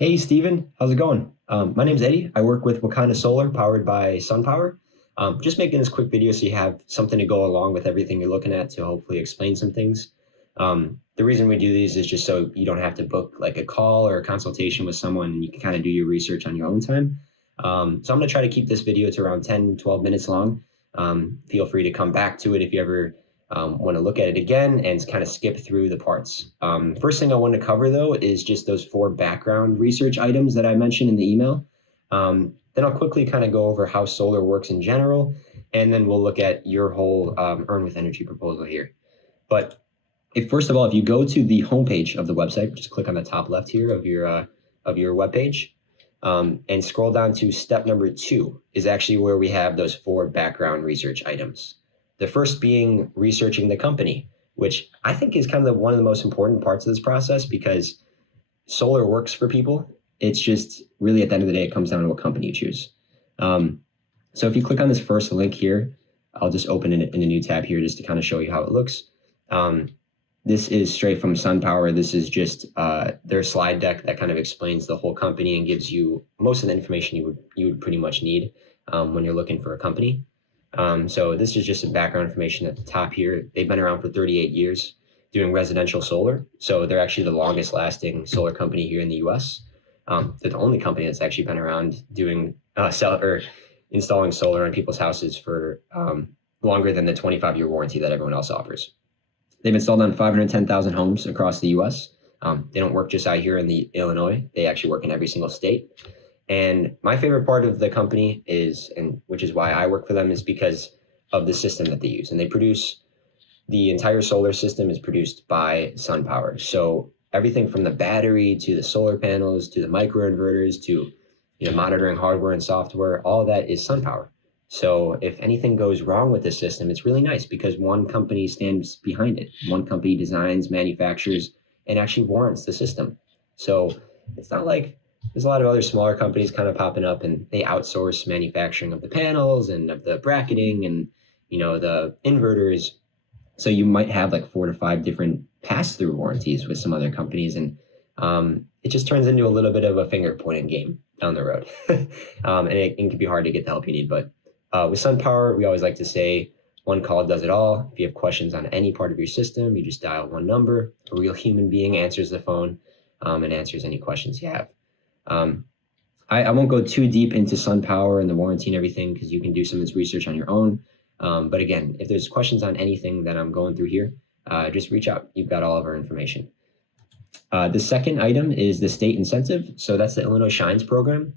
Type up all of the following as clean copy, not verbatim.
Hey, Steven, how's it going? My name's Eddie. I work with Wakanda Solar, powered by SunPower. Just making this quick video so you have something to go along with everything you're looking at to hopefully explain some things. The reason we do these is just so you don't have to book like a call or a consultation with someone and you can kind of do your research on your own time. So I'm going to try to keep this video to around 10, 12 minutes long. Feel free to come back to it if you ever want to look at it again and kind of skip through the parts. First thing I want to cover, though, is just those 4 background research items that I mentioned in the email. Then I'll quickly kind of go over how solar works in general, and then we'll look at your whole Earn with Energy proposal here. But first of all, if you go to the homepage of the website, just click on the top left here of your webpage, and scroll down to step number 2 is actually where we have those 4 background research items. The first being researching the company, which I think is kind of one of the most important parts of this process because solar works for people. It's just really at the end of the day, it comes down to what company you choose. So if you click on this first link here, I'll just open it in a new tab here just to kind of show you how it looks. This is straight from SunPower. This is just their slide deck that kind of explains the whole company and gives you most of the information you would pretty much need when you're looking for a company. So this is just some background information at the top here. They've been around for 38 years doing residential solar. So they're actually the longest lasting solar company here in the US. They're the only company that's actually been around doing installing solar on people's houses for longer than the 25-year warranty that everyone else offers. They've installed on 510,000 homes across the US. They don't work just out here in the Illinois. They actually work in every single state. And my favorite part of the company is, and which is why I work for them, is because of the system that they use. And the entire solar system is produced by SunPower. So everything from the battery to the solar panels to the microinverters to monitoring hardware and software, all of that is SunPower. So if anything goes wrong with the system, it's really nice because one company stands behind it. One company designs, manufactures, and actually warrants the system. So it's not like there's a lot of other smaller companies kind of popping up and they outsource manufacturing of the panels and of the bracketing and, the inverters. So you might have like 4 to 5 different pass-through warranties with some other companies. And it just turns into a little bit of a finger pointing game down the road. And it can be hard to get the help you need. But with SunPower, we always like to say one call does it all. If you have questions on any part of your system, you just dial one number. A real human being answers the phone and answers any questions you have. I won't go too deep into SunPower and the warranty and everything because you can do some of this research on your own. But again, if there's questions on anything that I'm going through here, just reach out. You've got all of our information. The second item is the state incentive. So that's the Illinois Shines program.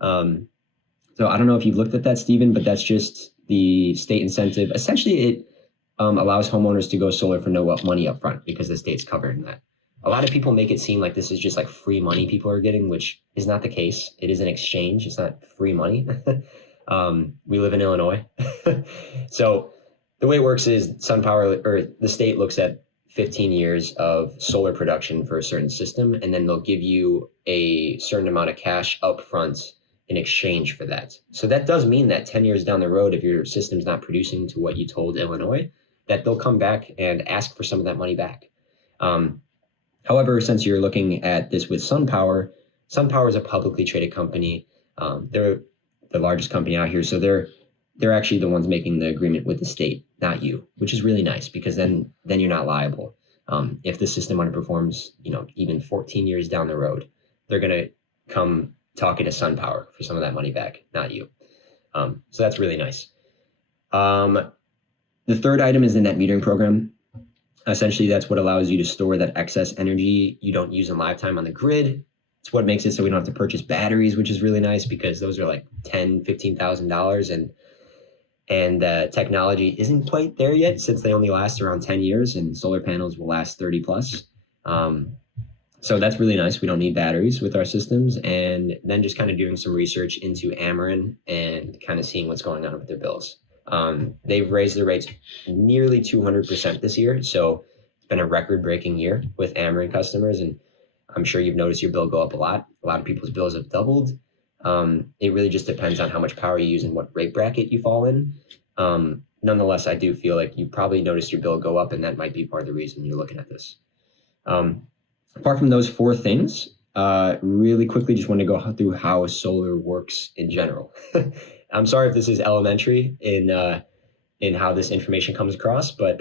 So I don't know if you've looked at that, Stephen, but that's just the state incentive. Essentially, it allows homeowners to go solar for no money up front because the state's covering that. A lot of people make it seem like this is just like free money people are getting, which is not the case. It is an exchange. It's not free money. We live in Illinois. So the way it works is SunPower or the state looks at 15 years of solar production for a certain system, and then they'll give you a certain amount of cash up front in exchange for that. So that does mean that 10 years down the road, if your system's not producing to what you told Illinois, that they'll come back and ask for some of that money back. However, since you're looking at this with SunPower is a publicly traded company. They're the largest company out here. So they're actually the ones making the agreement with the state, not you, which is really nice because then you're not liable. If the system underperforms, even 14 years down the road, they're going to come talking to SunPower for some of that money back, not you. So that's really nice. The third item is the net metering program. Essentially, that's what allows you to store that excess energy you don't use in lifetime on the grid. It's what makes it so we don't have to purchase batteries, which is really nice because those are like $10,000, $15,000, and the technology isn't quite there yet since they only last around 10 years and solar panels will last 30 plus. So that's really nice. We don't need batteries with our systems, and then just kind of doing some research into Ameren and kind of seeing what's going on with their bills. They've raised their rates nearly 200% this year. So it's been a record-breaking year with Ameren customers. And I'm sure you've noticed your bill go up a lot. A lot of people's bills have doubled. It really just depends on how much power you use and what rate bracket you fall in. Nonetheless, I do feel like you probably noticed your bill go up, and that might be part of the reason you're looking at this. Apart from those 4 things, really quickly, just want to go through how solar works in general. I'm sorry if this is elementary in how this information comes across, but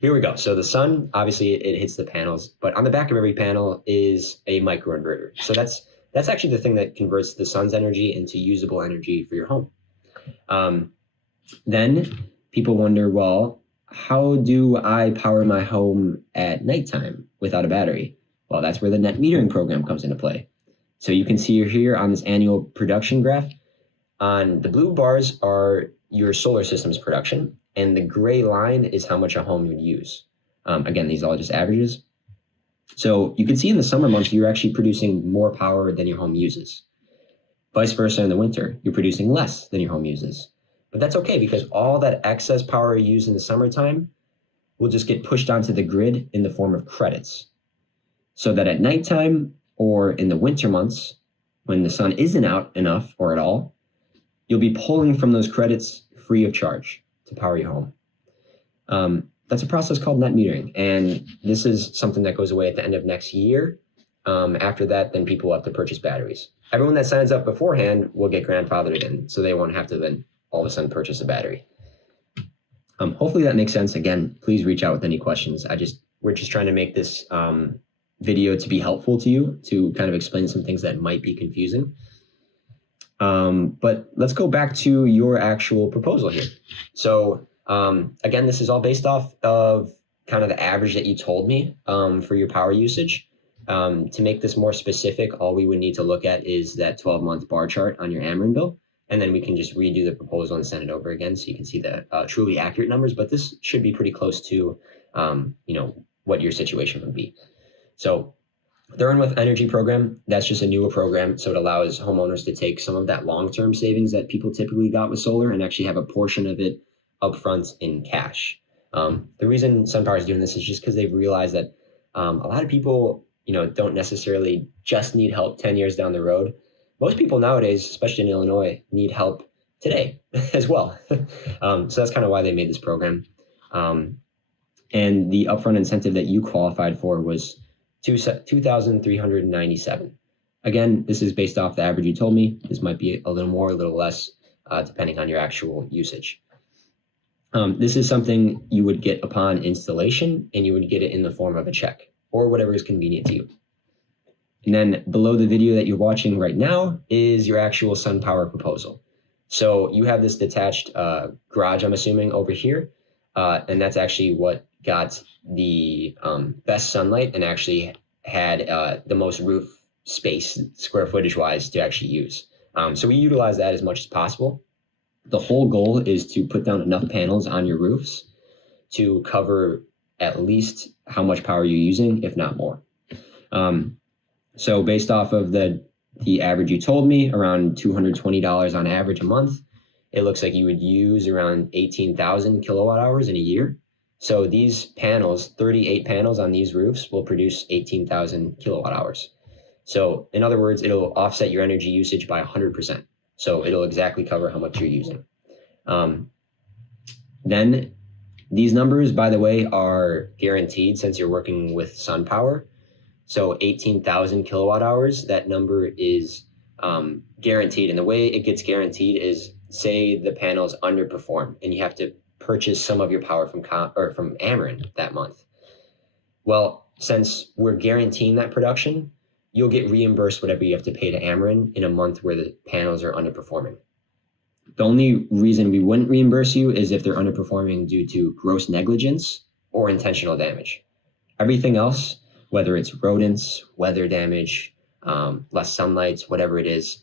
here we go. So the sun, obviously, it hits the panels, but on the back of every panel is a microinverter. So that's actually the thing that converts the sun's energy into usable energy for your home. Then people wonder, well, how do I power my home at nighttime without a battery? Well, that's where the net metering program comes into play. So you can see here on this annual production graph, on the blue bars are your solar system's production, and the gray line is how much a home would use. Again, these are all just averages. So you can see in the summer months, you're actually producing more power than your home uses. Vice versa in the winter, you're producing less than your home uses. But that's okay, because all that excess power you use in the summertime will just get pushed onto the grid in the form of credits. So that at nighttime or in the winter months, when the sun isn't out enough or at all, you'll be pulling from those credits free of charge to power your home. That's a process called net metering, and this is something that goes away at the end of next year. After that, then people will have to purchase batteries. Everyone that signs up beforehand will get grandfathered in, so they won't have to then all of a sudden purchase a battery. Hopefully that makes sense. Again, please reach out with any questions. We're just trying to make this video to be helpful to you, to kind of explain some things that might be confusing. But let's go back to your actual proposal here. So again, this is all based off of kind of the average that you told me for your power usage. To make this more specific, all we would need to look at is that 12-month bar chart on your Ameren bill, and then we can just redo the proposal and send it over again so you can see the truly accurate numbers. But this should be pretty close to what your situation would be. So the Earn With Energy program, that's just a newer program. So it allows homeowners to take some of that long-term savings that people typically got with solar and actually have a portion of it upfront in cash. The reason SunPower is doing this is just because they've realized that a lot of people, don't necessarily just need help 10 years down the road. Most people nowadays, especially in Illinois, need help today as well. So that's kind of why they made this program. And the upfront incentive that you qualified for was $2,397. Again, this is based off the average you told me. This might be a little more, a little less, depending on your actual usage. This is something you would get upon installation, and you would get it in the form of a check or whatever is convenient to you. And then below the video that you're watching right now is your actual SunPower proposal. So you have this detached garage, I'm assuming, over here. And that's actually what got the best sunlight and actually had the most roof space, square footage wise, to actually use. So we utilize that as much as possible. The whole goal is to put down enough panels on your roofs to cover at least how much power you're using, if not more. So based off of the average you told me, around $220 on average a month, it looks like you would use around 18,000 kilowatt hours in a year. So these panels, 38 panels on these roofs, will produce 18,000 kilowatt hours. So in other words, it'll offset your energy usage by 100%. So it'll exactly cover how much you're using. Then these numbers, by the way, are guaranteed since you're working with SunPower. So 18,000 kilowatt hours, that number is guaranteed. And the way it gets guaranteed is, say the panels underperform and you have to purchase some of your power from Ameren that month. Well, since we're guaranteeing that production, you'll get reimbursed whatever you have to pay to Ameren in a month where the panels are underperforming. The only reason we wouldn't reimburse you is if they're underperforming due to gross negligence or intentional damage. Everything else, whether it's rodents, weather damage, less sunlight, whatever it is,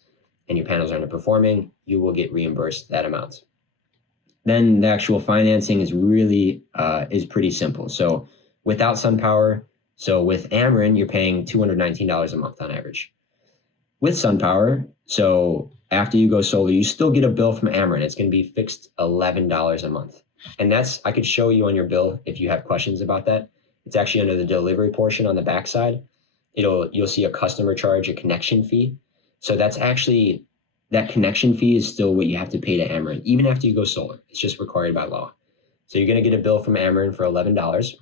and your panels are underperforming, you will get reimbursed that amount. Then the actual financing is really is pretty simple. So without SunPower, so with Ameren, you're paying $219 a month on average. With SunPower, so after you go solar, you still get a bill from Ameren. It's going to be fixed $11 a month. And I could show you on your bill if you have questions about that. It's actually under the delivery portion on the backside. You'll see a customer charge, a connection fee. So that's actually, that connection fee is still what you have to pay to Ameren, even after you go solar. It's just required by law. So you're going to get a bill from Ameren for $11.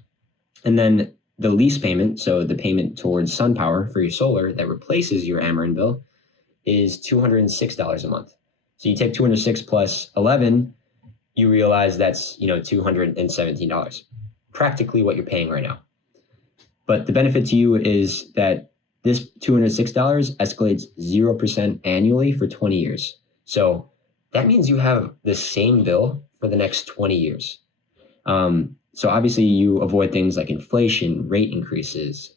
And then the lease payment, so the payment towards SunPower for your solar that replaces your Ameren bill, is $206 a month. So you take 206 plus 11, you realize that's $217, practically what you're paying right now. But the benefit to you is that this $206 escalates 0% annually for 20 years. So that means you have the same bill for the next 20 years. So obviously you avoid things like inflation, rate increases.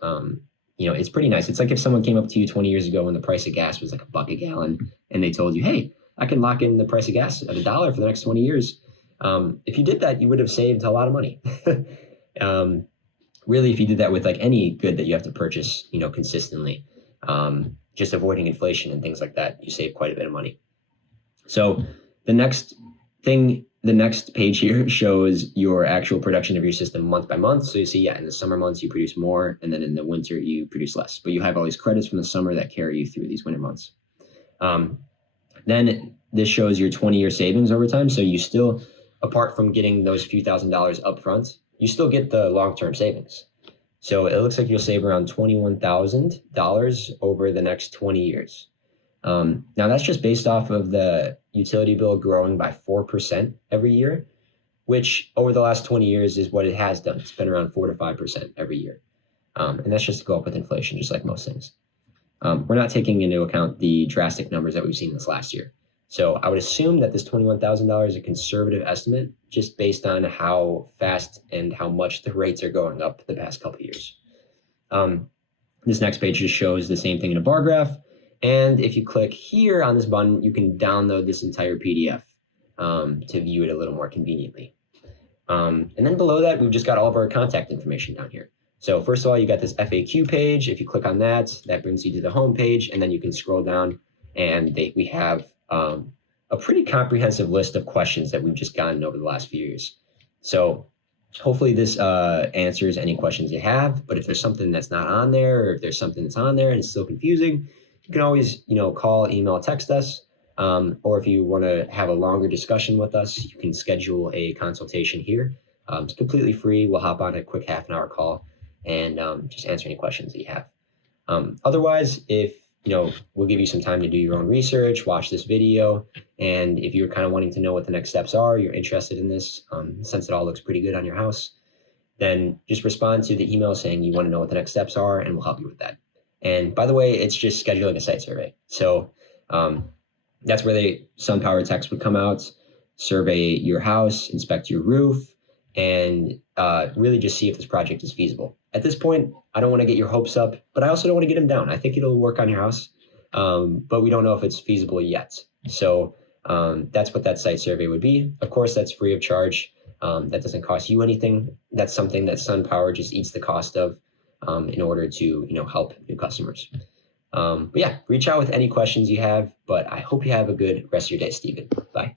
It's pretty nice. It's like if someone came up to you 20 years ago when the price of gas was like $1 a gallon and they told you, hey, I can lock in the price of gas at $1 for the next 20 years. If you did that, you would have saved a lot of money. Really, if you did that with like any good that you have to purchase, consistently, just avoiding inflation and things like that, you save quite a bit of money. So the next page here shows your actual production of your system month by month. So you see, in the summer months, you produce more, and then in the winter, you produce less. But you have all these credits from the summer that carry you through these winter months. Then this shows your 20-year savings over time. So you still, apart from getting those few $1,000s up front, you still get the long-term savings. So it looks like you'll save around $21,000 over the next 20 years. Now that's just based off of the utility bill growing by 4% every year, which over the last 20 years is what it has done. It's been around 4 to 5% every year. And that's just to go up with inflation, just like most things. We're not taking into account the drastic numbers that we've seen this last year. So I would assume that this $21,000 is a conservative estimate just based on how fast and how much the rates are going up the past couple of years. This next page just shows the same thing in a bar graph. And if you click here on this button, you can download this entire PDF to view it a little more conveniently. And then below that, we've just got all of our contact information down here. So first of all, you got this FAQ page. If you click on that, that brings you to the home page, and then you can scroll down and we have a pretty comprehensive list of questions that we've just gotten over the last few years. So hopefully this answers any questions you have, but if there's something that's not on there, or if there's something that's on there and it's still confusing, you can always, call, email, text us, or if you want to have a longer discussion with us, you can schedule a consultation here. It's completely free. We'll hop on a quick half-an-hour call and just answer any questions that you have. Otherwise, if we'll give you some time to do your own research, watch this video, and if you're kind of wanting to know what the next steps are, you're interested in this, since it all looks pretty good on your house, then just respond to the email saying you want to know what the next steps are, and we'll help you with that. And by the way, it's just scheduling a site survey. So that's where the SunPower techs would come out, survey your house, inspect your roof, and really just see if this project is feasible. At this point, I don't want to get your hopes up, but I also don't want to get them down. I think it'll work on your house, but we don't know if it's feasible yet. So that's what that site survey would be. Of course, that's free of charge. That doesn't cost you anything. That's something that SunPower just eats the cost of in order to help new customers. But yeah, reach out with any questions you have, but I hope you have a good rest of your day, Stephen. Bye.